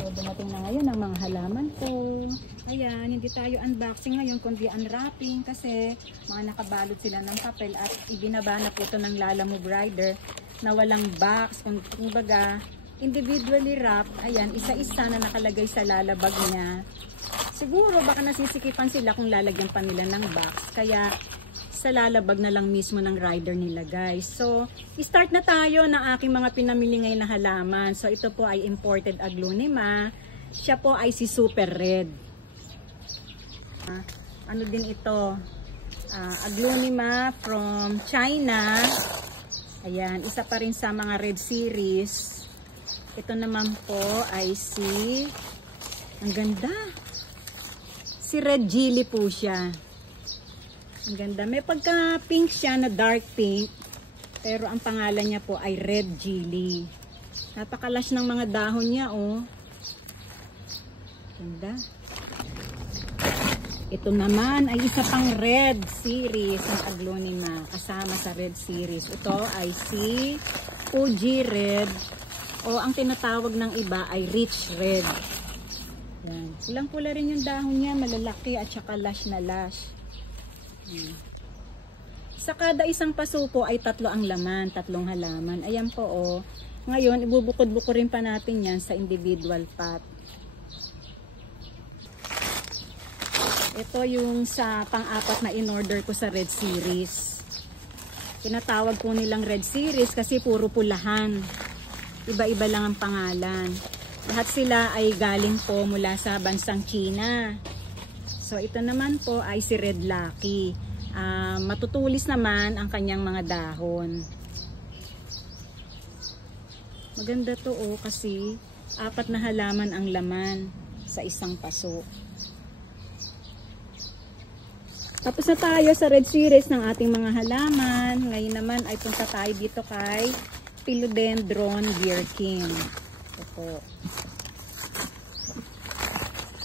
So, dumating na ngayon ang mga halaman ko. Ayan, hindi tayo unboxing ngayon kundi unwrapping kasi mga nakabalot sila ng papel at ibinaba na po ito ng Lala Move Rider na walang box. Kumbaga, individually wrapped. Ayan, isa-isa na nakalagay sa Lala bag niya. Siguro baka nasisikipan sila kung lalagyan pa nila ng box. Kaya sa lalabag na lang mismo ng rider nila, guys. So, start na tayo ng aking mga pinamili ngayon na halaman. So, ito po ay imported aglonema. Siya po ay si Super Red. Ano din ito? Aglonema from China. Ayan, isa pa rin sa mga red series. Ito naman po ay si... Ang ganda! Si Red Chili po siya. Ang ganda. May pagka-pink siya na dark pink. Pero ang pangalan niya po ay Red Chili. Napakalash ng mga dahon niya, oh. Ganda. Ito naman ay isa pang red series ng aglonema. Kasama sa red series. Ito ay si Fuji Red. O ang tinatawag ng iba ay Rich Red. Yan. Pulang-pula rin yung dahon niya. Malalaki at saka lash na lash. Sa kada isang paso po ay 3 ang laman, 3 halaman. Ayan po, oh. Ngayon, ibubukod-bukurin pa natin yan sa individual pot. Ito yung sa pang-apat na in-order ko sa Red Series. Tinatawag po nilang Red Series kasi puro pulahan. Iba-iba lang ang pangalan. Lahat sila ay galing po mula sa bansang China. So, ito naman po ay si Red Lucky. Matutulis naman ang kanyang mga dahon. Maganda to, oh, kasi 4 na halaman ang laman sa isang paso. Tapos na tayo sa Red Series ng ating mga halaman. Ngayon naman ay punta tayo dito kay Philodendron Birkin. Ito po.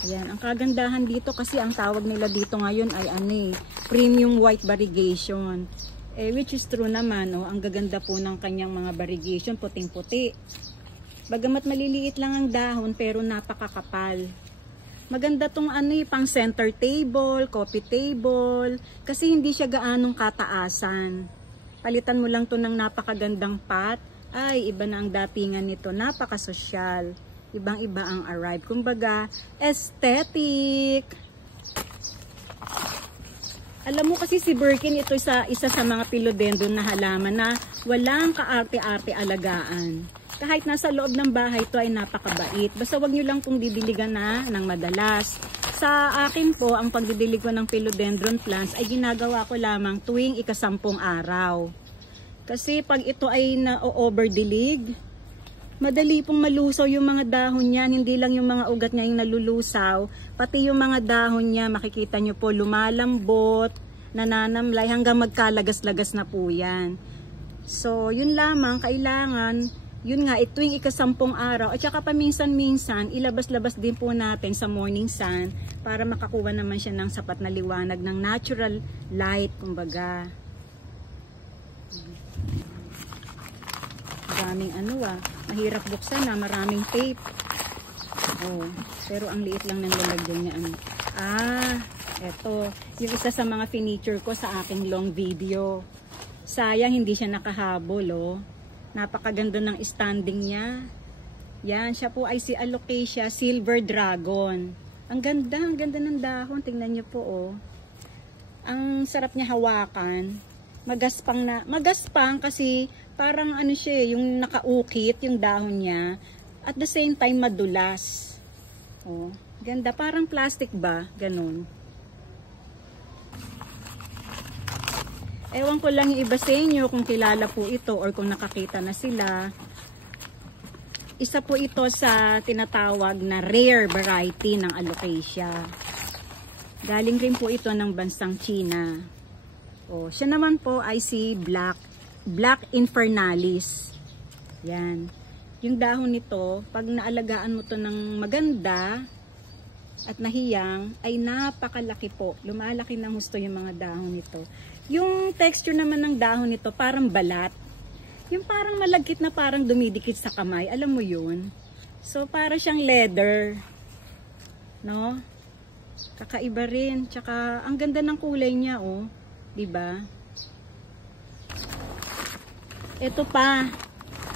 Ayan, ang kagandahan dito kasi ang tawag nila dito ngayon ay premium white variegation. Which is true naman, oh, ang gaganda po ng kanyang mga variegation, puting-puti. Bagamat maliliit lang ang dahon pero napakakapal. Maganda tong pang center table, coffee table, kasi hindi siya gaanong kataasan. Palitan mo lang to ng napakagandang pot, ay iba na ang datingan nito, napakasosyal. Ibang-iba ang arrive. Kumbaga, aesthetic. Alam mo kasi si Birkin, ito isa sa mga philodendron na halaman na walang kaarte-arte alagaan. Kahit nasa loob ng bahay, ito ay napakabait. Basta wag nyo lang kung didiligan na ng madalas. Sa akin po, ang pagdidilig ko ng philodendron plants ay ginagawa ko lamang tuwing ika-10 araw. Kasi pag ito ay na-overdilig, madali pong malusaw yung mga dahon niyan. Hindi lang yung mga ugat niya yung nalulusaw, pati yung mga dahon niya, makikita nyo po, lumalambot, nananamlay, hanggang magkalagas-lagas na po yan. So, yun lamang, kailangan, yun nga, tuwing ika-10 araw, at saka paminsan-minsan, ilabas-labas din po natin sa morning sun, para makakuha naman siya ng sapat na liwanag, ng natural light, kumbaga. Maraming mahirap buksan na, maraming tape. Oh, pero ang liit lang ng lalagyan niya. Eto, yung isa sa mga furniture ko sa aking long video. Sayang hindi siya nakahabol, oh. Napakaganda ng standing niya. Yan, siya po ay si Alocasia Silver Dragon. Ang ganda ng dahon. Tingnan niyo po, oh. Ang sarap niya hawakan. Magaspang kasi parang siya, yung nakaukit yung dahon niya. At the same time madulas. Oh, ganda, parang plastic ba? Ganun. Ewan ko lang yung iba sa inyo kung kilala po ito or kung nakakita na sila. Isa po ito sa tinatawag na rare variety ng Alocasia. Galing rin po ito ng bansang China. Oh, siya naman po ay si Black Infernalis. Yan. Yung dahon nito, pag naalagaan mo to ng maganda at nahiyang, ay napakalaki po. Lumalaki ng husto yung mga dahon nito. Yung texture naman ng dahon nito, parang balat. Yung parang malagkit na parang dumidikit sa kamay. Alam mo yun? So para siyang leather, no? Kakaiba rin, tsaka ang ganda ng kulay niya, oh, 'di ba? Ito pa,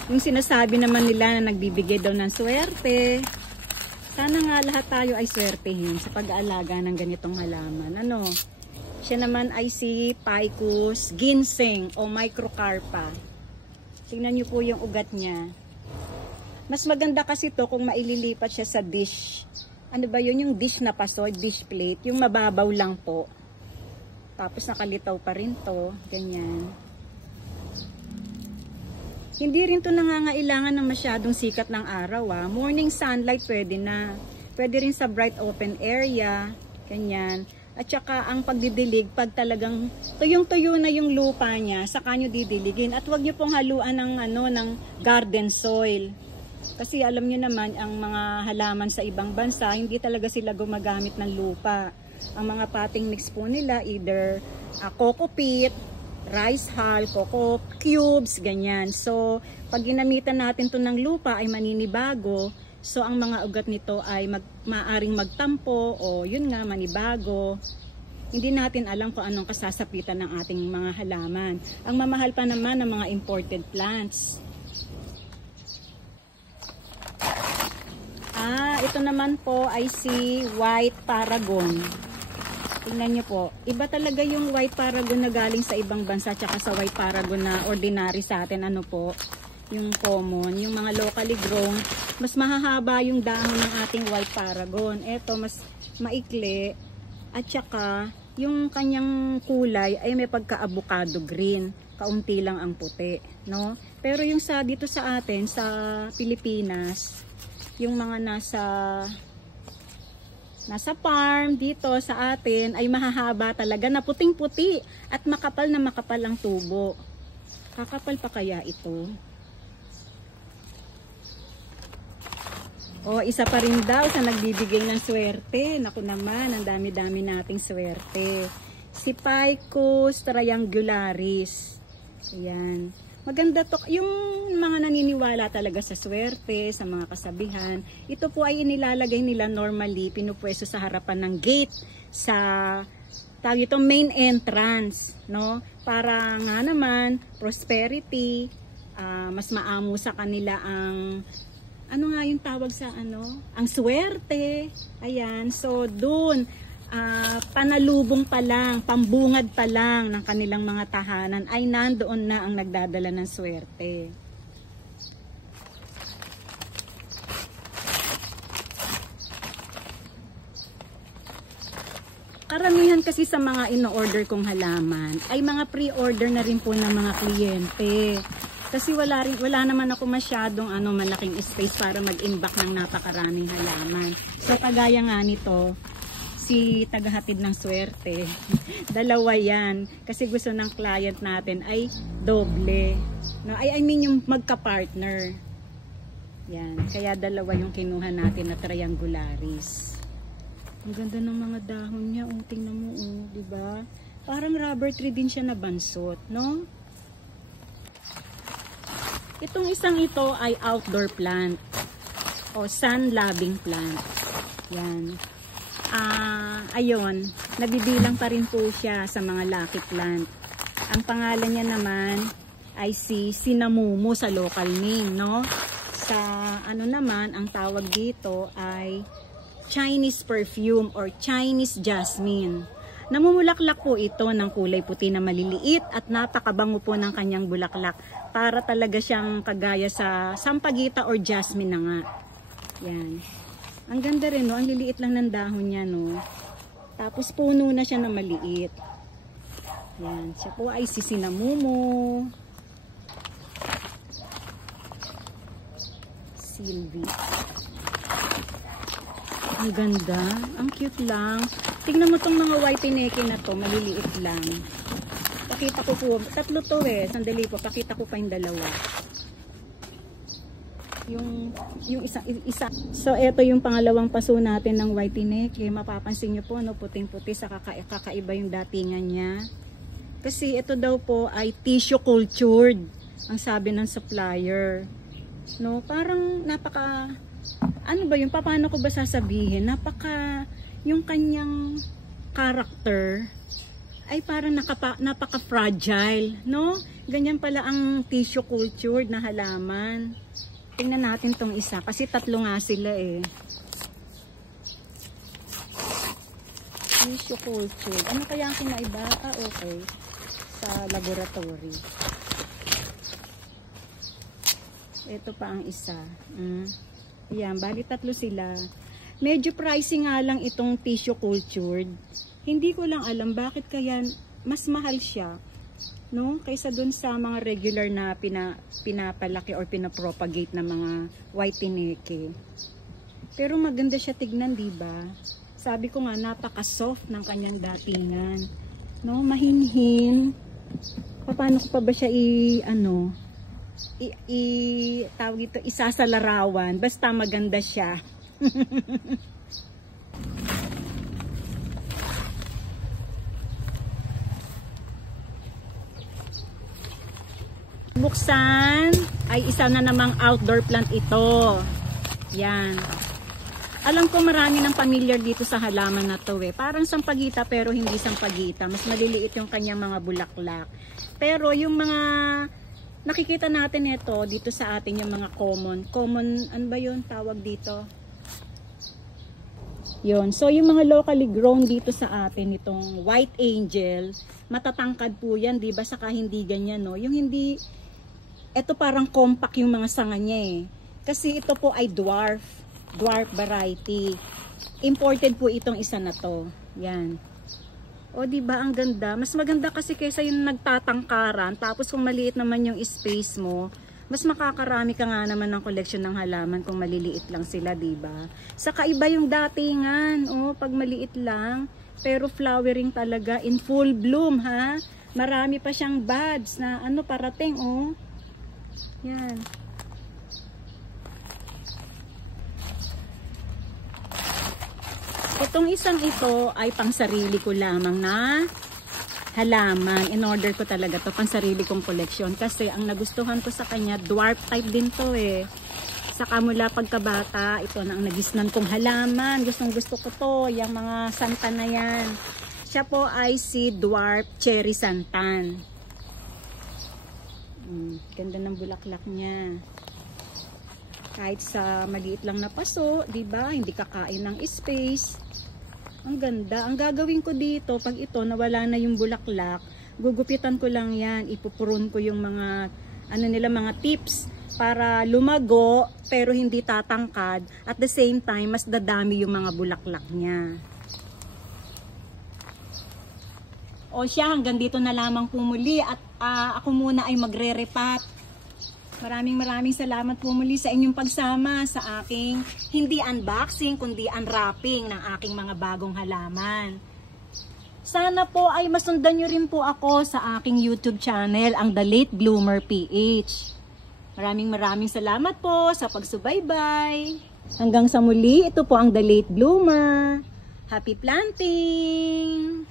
yung sinasabi naman nila na nagbibigay daw ng swerte. Sana nga lahat tayo ay swertehin sa pag-aalaga ng ganitong halaman. Ano? Siya naman ay si Ficus ginseng o microcarpa. Tingnan niyo po yung ugat niya. Mas maganda kasi to kung maililipat siya sa dish. Ano ba yun? Yung dish na paso, dish plate. Yung mababaw lang po. Tapos nakalitaw pa rin to. Ganyan. Hindi rin to nangangailangan ng masyadong sikat ng araw. Morning sunlight pwede na. Pwede rin sa bright open area. Ganyan. At saka ang pagdidilig, pag talagang tuyong-tuyo na yung lupa niya, saka nyo didiligin. At huwag nyo pong haluan ng garden soil. Kasi alam nyo naman, ang mga halaman sa ibang bansa, hindi talaga sila gumagamit ng lupa. Ang mga potting mix po nila, either coco peat, rice hull, coco cubes, ganyan. So, pag ginamitan natin to ng lupa ay maninibago. So, ang mga ugat nito ay maaring magtampo o yun nga, manibago. Hindi natin alam kung anong kasasapitan ng ating mga halaman. Ang mamahal pa naman ng mga imported plants. Ito naman po ay si White Paragon. Tingnan nyo po, iba talaga yung White Paragon na galing sa ibang bansa tsaka sa White Paragon na ordinary sa atin. Ano po, yung common, yung mga locally grown, mas mahahaba yung dahon ng ating White Paragon. Ito, mas maikli at tsaka yung kanyang kulay ay may pagka-avocado green. Kaunti lang ang puti, no? Pero yung dito sa atin, sa Pilipinas, yung mga nasa farm dito sa atin ay mahahaba talaga na puting-puti at makapal na makapal ang tubo. Kakapal pa kaya ito? O, isa pa rin daw sa nagbibigay ng swerte. Naku naman, ang dami-dami nating swerte. Si Ficus triangularis. Ayan. Maganda to. Yung mga naniniwala talaga sa swerte, sa mga kasabihan, ito po ay inilalagay nila normally, pinupwesto sa harapan ng gate, sa tawag ito main entrance, no? Para nga naman, prosperity, mas maamo sa kanila ang ano nga yung tawag sa ang swerte. Ayan, so doon panalubong pa lang, pambungad pa lang ng kanilang mga tahanan ay nandoon na ang nagdadala ng swerte. Karamihan kasi sa mga ino-order kong halaman ay mga pre-order na rin po ng mga kliyente. Kasi wala naman ako masyadong malaking space para mag-imbak ng napakaraming halaman. So kagaya nga nito, si tagahatid ng swerte. Dalawa yan. Kasi gusto ng client natin ay doble. No, I mean yung magka-partner. Yan. Kaya dalawa yung kinuha natin na triangularis. Ang ganda ng mga dahon niya. Tingnan mo, diba? Parang rubber tree din siya na bansot, no? Itong isang ito ay outdoor plant o sun-loving plant. Yan. Ayun, nabibilang pa rin po siya sa mga lucky plant. Ang pangalan niya naman ay si Sinamumu sa local name, no? Sa naman, ang tawag dito ay Chinese perfume or Chinese jasmine. Namumulaklak po ito ng kulay puti na maliliit at napakabango po ng kanyang bulaklak. Para talaga siyang kagaya sa sampagita or jasmine na nga. Yan. Ang ganda rin, no? Ang liliit lang ng dahon niya, no? Tapos puno na siya na maliit. Yan. Siya po ay si Sinamumu. Sylvie. Ang ganda. Ang cute lang. Tignan mo tong mga white pineke na to. Maliliit lang. Pakita ko po. Tatlo to eh. Sandali po. Pakita ko pa yung dalawa. Yung isa. So, ito yung pangalawang paso natin ng white pineke. Mapapansin nyo po, no, puting-puti sa kakaiba yung datingan niya. Kasi ito daw po ay tissue cultured, ang sabi ng supplier. No, parang ano ba yun, paano ko ba sasabihin, yung kanyang character ay parang napaka-fragile, no? Ganyan pala ang tissue cultured na halaman. Tingnan natin tong isa, kasi tatlo nga sila eh. Tissue cultured. Ano kaya ang kinaiba? Okay. Sa laboratory. Ito pa ang isa. Ayan, bali tatlo sila. Medyo pricey nga lang itong tissue cultured. Hindi ko lang alam bakit kaya mas mahal siya, no? Kaysa dun sa mga regular na pinapalaki or pinapropagate na mga white tineke. Pero maganda siya tignan, di ba? Sabi ko nga, napaka-soft ng kanyang datingan. No, mahinhin. Paano ko pa ba siya tawag ito, isasalarawan. Basta maganda siya. Buksan ay isa na namang outdoor plant ito. Yan. Alam ko marami ng familiar dito sa halaman na to eh. Parang sampagita pero hindi sampagita. Mas maliliit yung kanyang mga bulaklak. Pero yung mga nakikita natin ito dito sa atin, yung mga common, ano ba yun tawag dito? Yun. So yung mga locally grown dito sa atin, itong white angel, matatangkad po yan, di ba? Saka hindi ganyan, no? Yung hindi, ito parang compact yung mga sanga niya eh. Kasi ito po ay dwarf variety. Imported po itong isa na to. Yan. O di ba ang ganda? Mas maganda kasi kaysa yung nagtatangkaran, tapos kung maliit naman yung space mo, mas makakarami ka nga naman ng collection ng halaman kung maliliit lang sila, di ba? Saka iba yung datingan, pag maliit lang, pero flowering talaga in full bloom, ha? Marami pa siyang buds na parating, Yan. Itong isang ito ay pangsarili ko lamang na halaman. In order ko talaga to pangsarili kong collection kasi ang nagustuhan ko sa kanya, dwarf type din to eh. Saka mula pagkabata, ito na ang nagisnan kong halaman. Gustong gusto ko to, yung mga santan na yan. Siya po ay si dwarf cherry santan. Ganda ng bulaklak niya. Kahit sa maliit lang na paso, di ba? Hindi kakain ng space. Ang ganda. Ang gagawin ko dito, pag ito nawala na yung bulaklak, gugupitan ko lang yan. Ipupurun ko yung mga mga tips para lumago pero hindi tatangkad. At the same time, mas dadami yung mga bulaklak niya. O siya, hanggang dito na lamang pumuli at ako muna ay magre-repat. Maraming salamat po muli sa inyong pagsama sa aking hindi unboxing kundi unwrapping ng aking mga bagong halaman. Sana po ay masundan nyo rin po ako sa aking YouTube channel, ang The Late Bloomer PH. Maraming salamat po sa pagsubaybay. Hanggang sa muli, ito po ang The Late Bloomer. Happy planting!